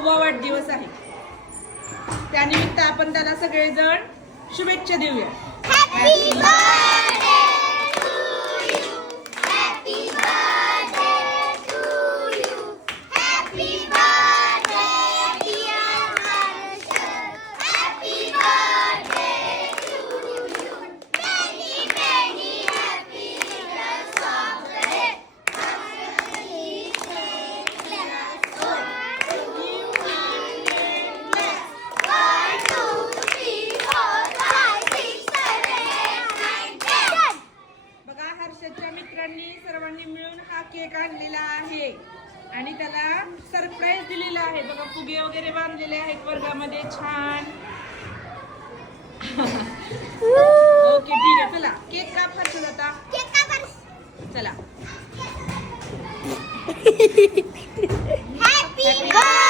9वा वाढदिवस आहे. त्यानिमित्त आपण त्याला सगळेजण शुभेच्छा देऊया. Happy birthday to you, happy birthday to you, happy birthday dear Harshad, happy birthday to you, many many happy returns of the day. बघा, हर्षदच्या मित्रांनी सर्वांनी मिळून हा केक आणलेला आहे आणि त्याला सरप्राईज दिलेला आहे. बघा, फुगे वगैरे बांधलेले आहेत वर्गामध्ये छान. ओके, ठीक आहे. चला केक काप हर्षद आता. चला. Happy birthday.